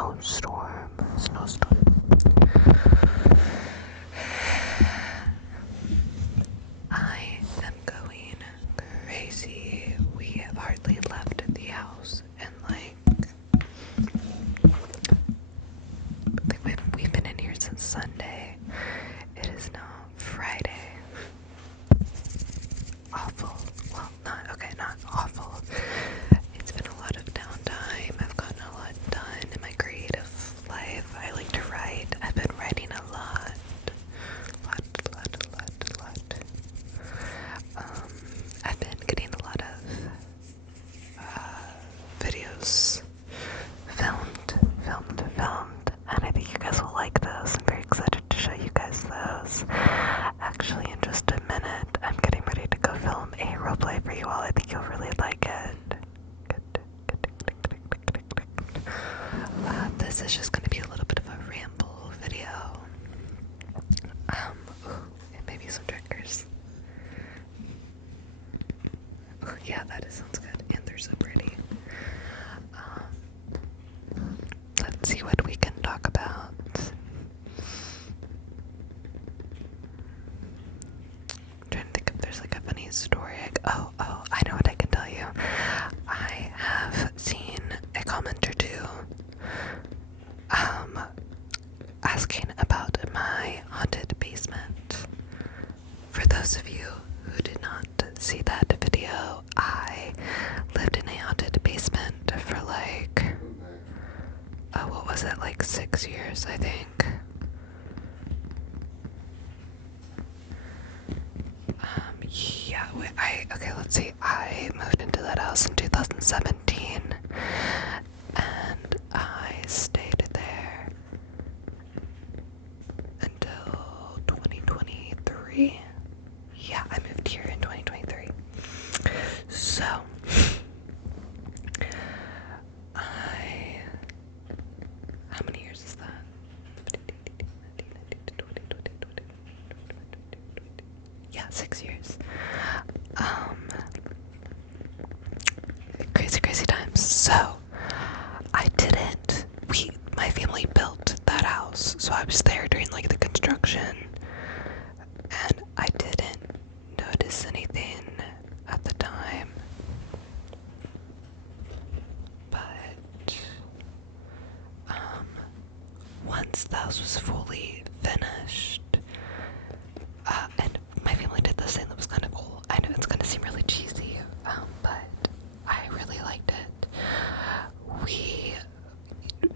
snowstorm. I am going crazy. We have hardly left the house, and we've been in here since Sunday. It is now Friday. Awful. Well, not awful. It's been a lot of downtime. I've gotten a lot done in my creative life. I like to write. I've been writing a lot. I've been getting a lot of videos filmed, and I think you guys will like those. I'm very excited to show you guys those. Actually, in just a minute, I'm getting ready to go film a roleplay for you all. I think you'll really like it. This is just going to be a little bit of a ramble video. And maybe some triggers. Yeah, that sounds good. And they're so pretty. Let's see what we can talk about. I'm trying to think if there's like a funny story. Oh, I know what I can tell you. I have seen a comment or two asking about my haunted basement. For those of you who did not see that video, I lived in a haunted basement for what was it, like 6 years, I think. Okay, let's see. I moved into that house in 2017, and I stayed there until 2023. Yeah, I moved here in 2023. So, how many years is that? Yeah, 6 years. Crazy times. So, my family built that house, so I was there during like the construction, and I didn't notice anything at the time, but once the house was fully finished, and my family did this thing that was kind of cool. I know it's gonna seem really cheesy, but I really liked it. We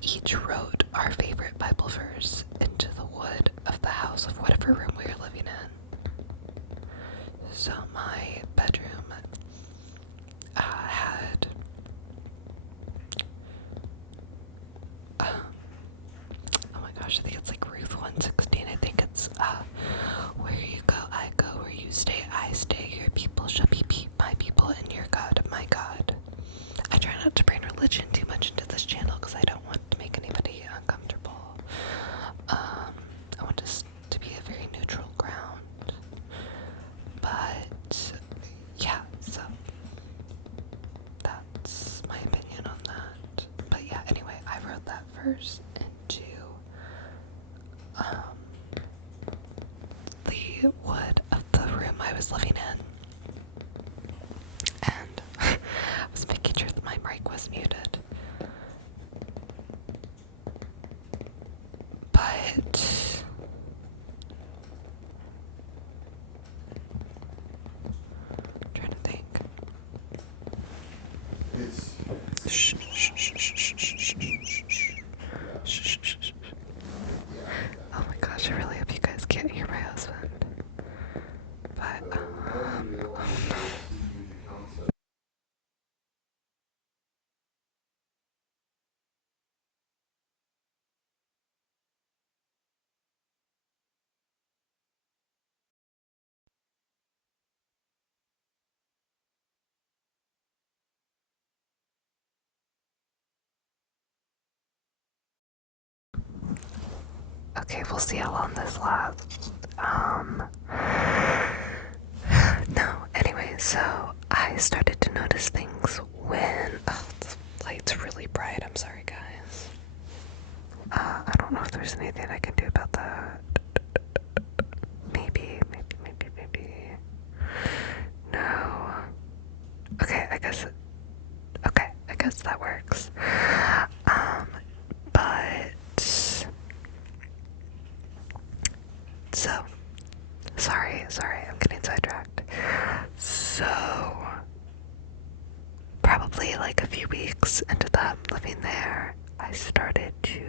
each wrote our favorite Bible verse into the wood of the house of whatever room we were living in. So my bedroom had oh my gosh, I think it's like Ruth 116. I think it's where you go, I go, where you stay, I stay, your people shall be my people, and your God, my God. I try not to bring religion too much into this channel because I don't want to make anybody uncomfortable. I want this to be a very neutral ground. But yeah, so that's my opinion on that. But yeah, anyway, I wrote that verse into the wood of the room I was living in. And I was making sure that my mic was muted. But I'm trying to think. Oh my gosh, I really hope you guys can't hear my husband. But okay, we'll see how long this lasts. No, anyway, so I started to notice things when, the light's really bright, I'm sorry guys. there's anything I can do about that. Maybe. No. Okay, I guess that works. But so sorry, I'm getting sidetracked. So probably like a few weeks into that living there, I started to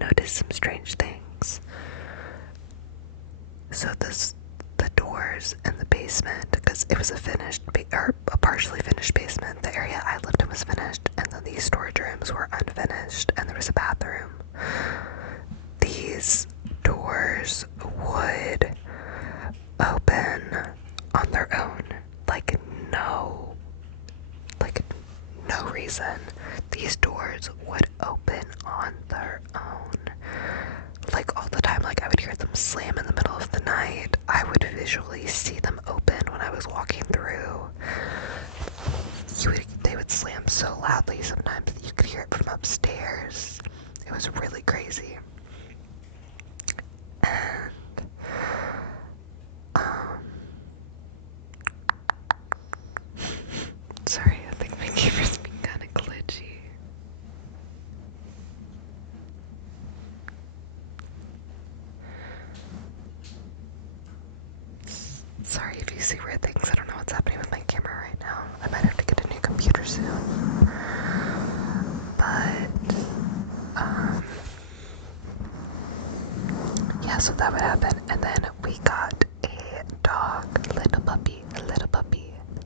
notice some strange things. So the doors in the basement, because it was a partially finished basement. The area I lived in was finished, and then these storage rooms were unfinished, and there was a bathroom. These doors would open on their own, like no reason. These doors would open on their own, like all the time. Like I would hear them slam in the middle of the night. I would visually see them open when I was walking through. They would slam so loudly sometimes that you could hear it from upstairs. It was really crazy. And sorry, I think my camera's been kind of glitchy. Sorry if you see weird things. I don't know what's happening with my camera right now. I might have to get a new computer soon. But yeah, so that would happen. And then we got a dog, a little puppy.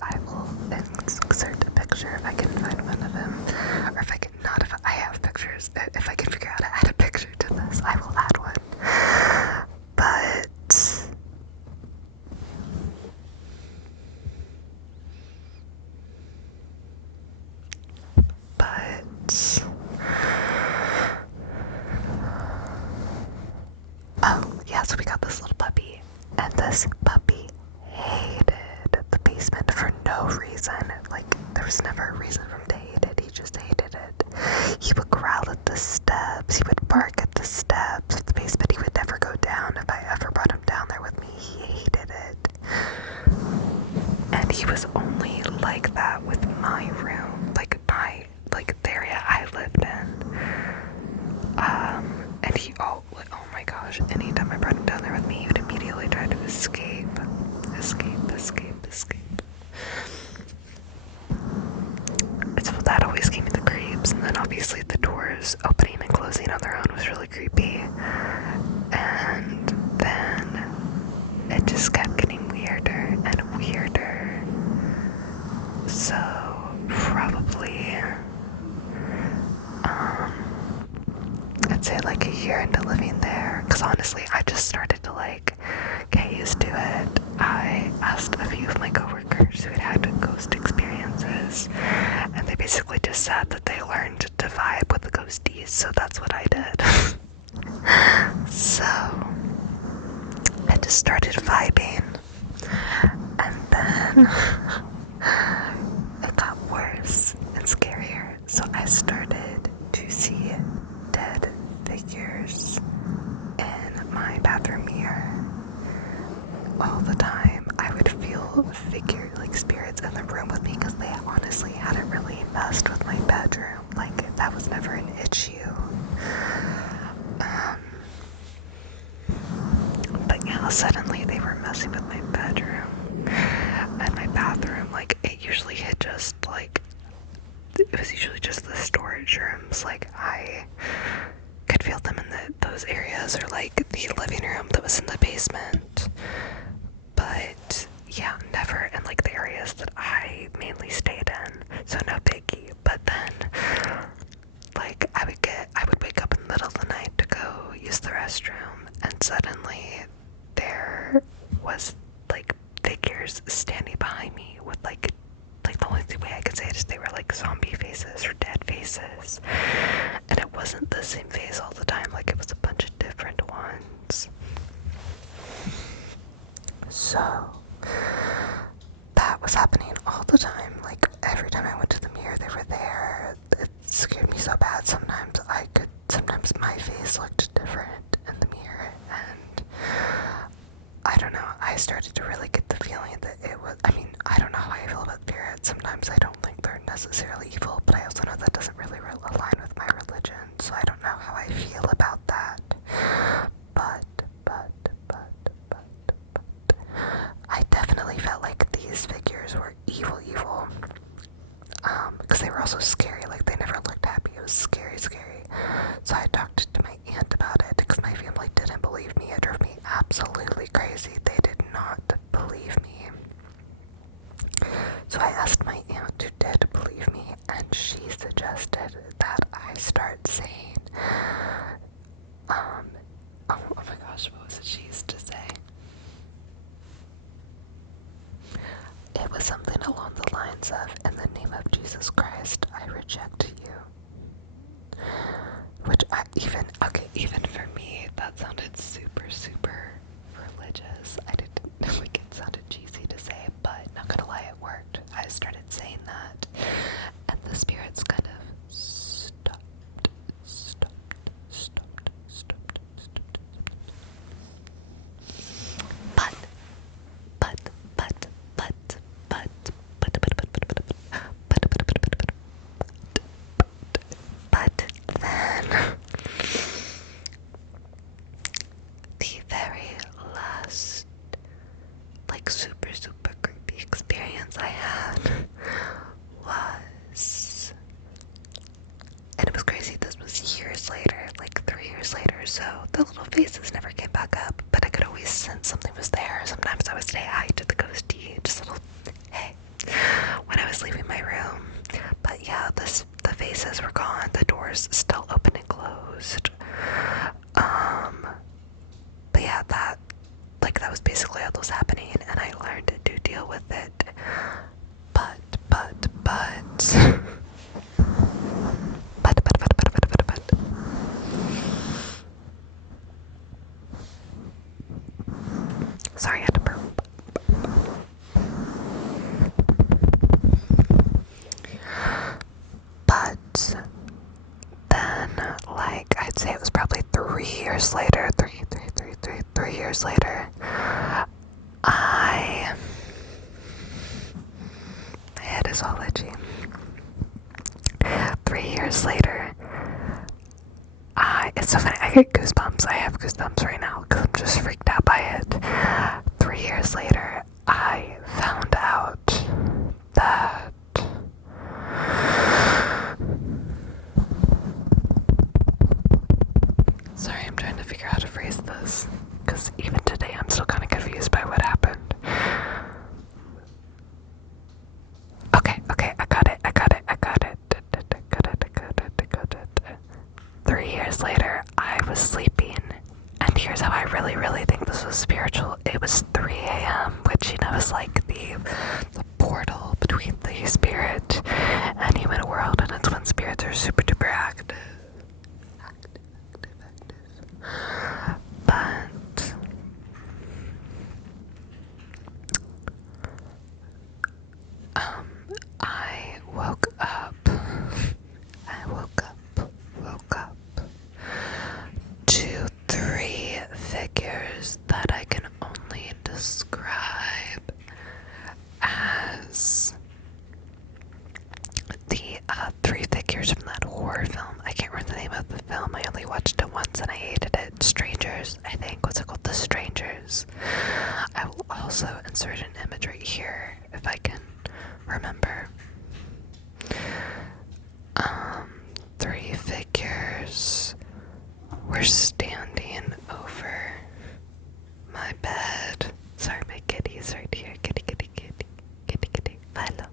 I will insert a picture if I can find one of him. Or if I can not, if I have pictures. If I can figure out how to add a picture to this, I will add one. But oh, yeah, so we got this little puppy, and this puppy hated the basement for no reason. Like, there was never a reason for him to hate it, he just hated it. He would growl at the steps, he would bark at the steps of the basement. He would never go down. If I ever brought him down there with me, he hated it. And he was only like that with my room, like the area I lived in. And oh my gosh, anytime I brought him down there with me, he would immediately try to escape. So that always gave me the creeps, and then obviously the doors opening and closing on their own was really creepy. And then it just kept getting weirder and weirder. So probably I'd say like a year into living there, because honestly I just started to like get used to it. I asked a few of my coworkers who had had ghost experiences, and they basically just said that they learned to vibe with the ghosties, so that's what I did. So I just started vibing, and then it got worse and scarier. So I started to see dead figures in my bathroom mirror all the time. I would feel spirits in the room with me, because they honestly hadn't really messed with my bedroom. Like, that was never an issue. But yeah, suddenly they were messing with my bedroom and my bathroom. Like, it was usually just the storage rooms. Like, I could feel them in those areas, or like the living room that was in the basement. But yeah, never in like the areas that I mainly stayed in, so no biggie. But then like I would wake up in the middle of the night to go use the restroom, and suddenly there was like figures standing behind me with like the only way I could say it is they were like zombie faces or dead faces. And it wasn't the same face all the time, like it was a bunch of different ones. So that was happening all the time. Like every time I went to the mirror, they were there. It scared me so bad. Sometimes my face looked different feel about that. But I definitely felt like these figures were evil. Because they were also scary, like they never looked happy. It was scary. So I talked to my aunt about it because my family didn't believe me. It drove me absolutely crazy. They did not believe me. So I asked my aunt who did believe me, and she suggested that I start saying, oh my gosh, what was it she used to say? It was something along the lines of, in the name of Jesus Christ, I reject you. Which even for me, that sounded super religious. I didn't, like, it sounded cheesy to say, but not gonna lie, it worked. I started saying that, and the spirits kind of stopped. But then the very last, like, super creepy experience I had was, and it was crazy, this was years later, like 3 years later, so the little faces never came back up, but I could always sense something was there. Sometimes I would say hi to the ghostie, just a little hey, when I was leaving my room. But yeah, the faces were gone, the doors still open and closed. But yeah, that was basically all that was happening, and I learned to deal with it. But sorry, I had to burp. But then, like, I'd say it was probably 3 years later, 3 years later, my head is all itchy. 3 years later, it's so funny, I get goosebumps. I have goosebumps right now because I'm just freaked out by it. 3 years later, I found out that sorry, I'm trying to figure out how to phrase this because even today I'm still kind of confused by what happened. Okay, I got it. 3 years later, I was sleeping, and here's how I really think this was spiritual. It was 3 a.m., which, is like the portal between the spirit and human world, and it's when spirits are super duper active. But I woke up to 3 figures that I can only describe as the 3 figures from that horror film. I can't remember the name of the film. I only watched it once and I hated it. Strangers, I think. What's it called? The Strangers. I will also insert an image right here if I can remember. 3 figures were standing over my bed. Sorry, my kitty's right here. Kitty. Follow.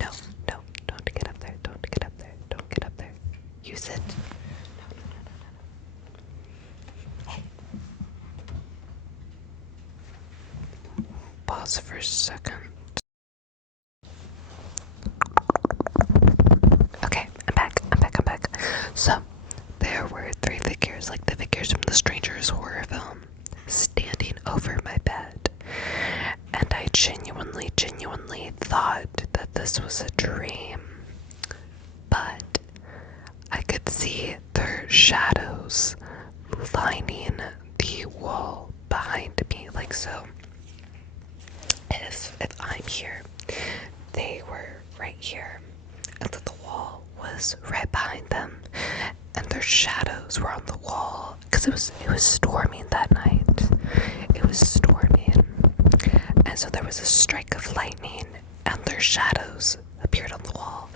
No, don't get up there. Don't get up there. You sit. No. Hey. Pause for a second. Okay, I'm back. So, there were 3 figures, like the figures from the Strangers horror film, standing over my bed. And I genuinely thought that this was a dream. But I could see their shadows lining the wall behind me, like so. If I'm here, they were right here, and that the wall was right behind them, shadows were on the wall because it was storming that night. It was storming, and so there was a strike of lightning, and their shadows appeared on the wall,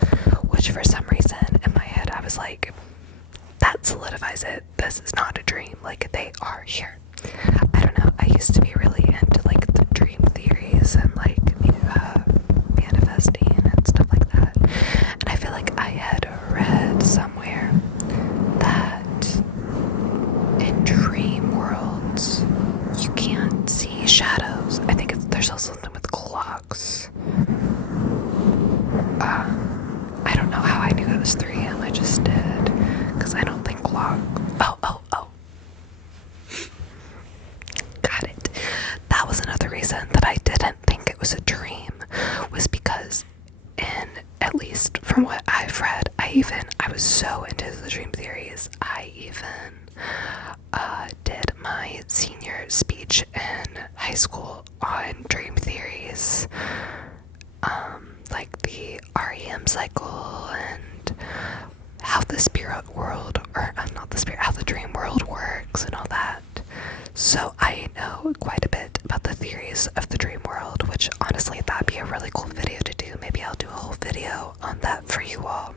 which for some reason in my head I was like, that solidifies it. This is not a dream. Like, they are here. I don't know. I used to be really into like the dream theories and like manifesting and stuff like that. And I feel like I had read somewhere that in dream worlds you can't see shadows. I think there's also something with clocks. I don't know how I knew it was 3 a.m. I just did, because I don't think clock. Oh. Got it. That was another reason that I didn't think it was a dream, was because, at least from what I've read, I was so into the dream theories, I even did my senior speech in high school on dream theories, like the REM cycle and how the spirit world, or not the spirit, how the dream world works and all that. So I know quite a bit about the theories of the dream world, which honestly, that'd be a really cool video to do. Maybe I'll do a whole video on that for you all.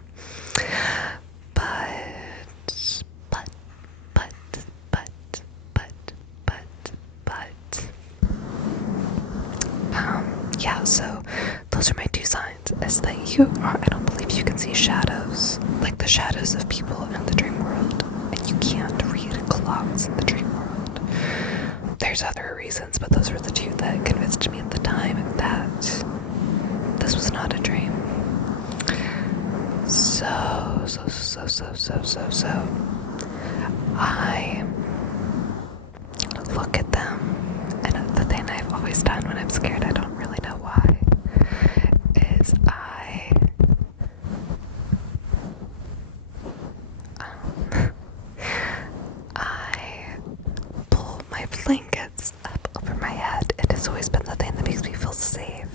Yeah, so those are my 2 signs, is that I don't believe you can see shadows, like the shadows of people in the dream world, and you can't read clocks in the dream world. There's other reasons, but those were the 2 that convinced me at the time that this was not a dream. So I look at them, and the thing I've always done when I'm scared, I don't really know why, is I pull my blankets up over my head. It has always been the thing that makes me feel safe.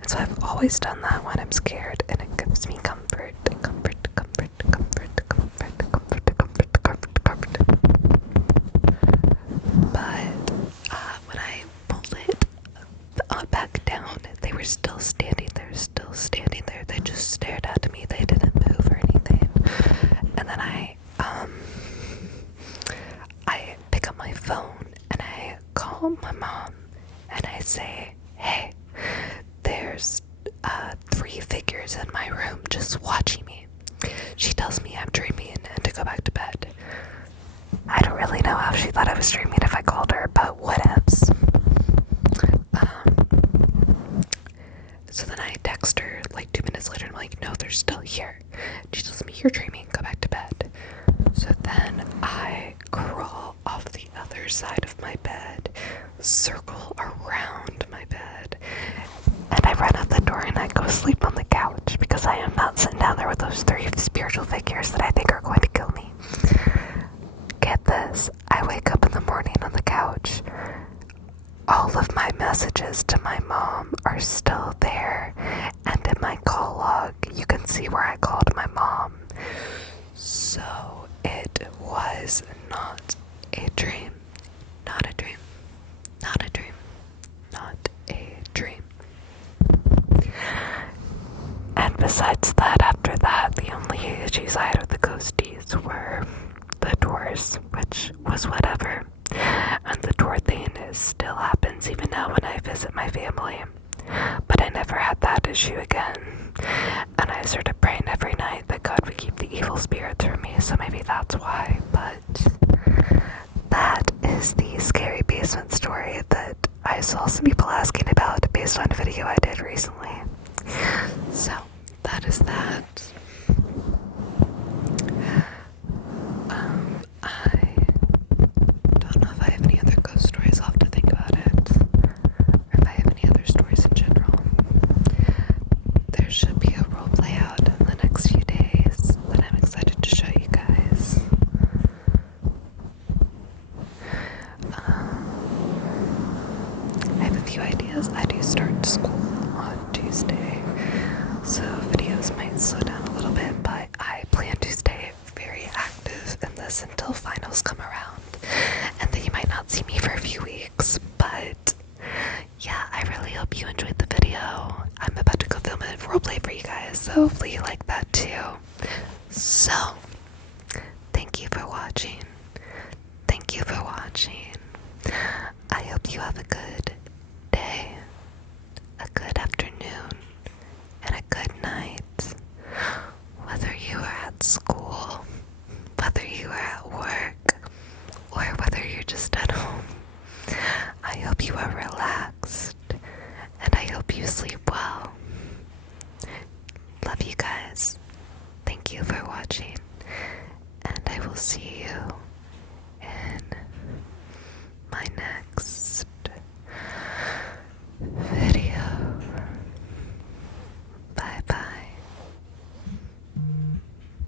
And so I've always done that when I'm scared, and it gives me comfort. But when I pulled it back down, they were still standing there. They just stared at me. They didn't move or anything. And then I pick up my phone and I call my mom and I say, hey, there's 3 figures in my room just watching me. She tells me I'm dreaming and to go back to bed. I don't really know how she thought I was dreaming if I called her, but whatevs. So then I text her like 2 minutes later and I'm like, no, they're still here. She tells me, you're dreaming, go back to bed. So then I crawl off the other side of my bed, circle around my bed, and I run out the door and I go sleep on the couch because I am not sitting down there with those 3 spiritual figures that I think are going to kill me. Get this, I wake up in the morning on the couch. All of my messages to my mom are still there, and in my call log, you can see where I called my mom. So it was not a dream. Not a dream. Not a dream. Not a dream. And besides that, after that, the only issues I had with the ghosties were the doors, which was whatever. And the door thing still happens even now when I visit my family. But I never had that issue again. And I started praying every night that God would keep the evil spirits from me, so maybe that's why. But that is the scary basement story that I saw some people asking about based on a video I did recently. So that is that. I don't know if I have any other ghost stories. I'll have to think about it, or if I have any other stories in general. There should be a role play out in the next few days that I'm excited to show you guys. I have a few ideas. I do start school on Tuesday, so videos might slow down a this until finals come around, and then you might not see me for a few weeks, but yeah, I really hope you enjoyed the video. I'm about to go film a roleplay for you guys, so hopefully you like that too. So, thank you for watching. Thank you for watching. I hope you have a good day, a good afternoon, and a good night. Whether you are at school, whether you are at work, or whether you're just at home, I hope you are relaxed, and I hope you sleep well. Love you guys. Thank you for watching, and I will see you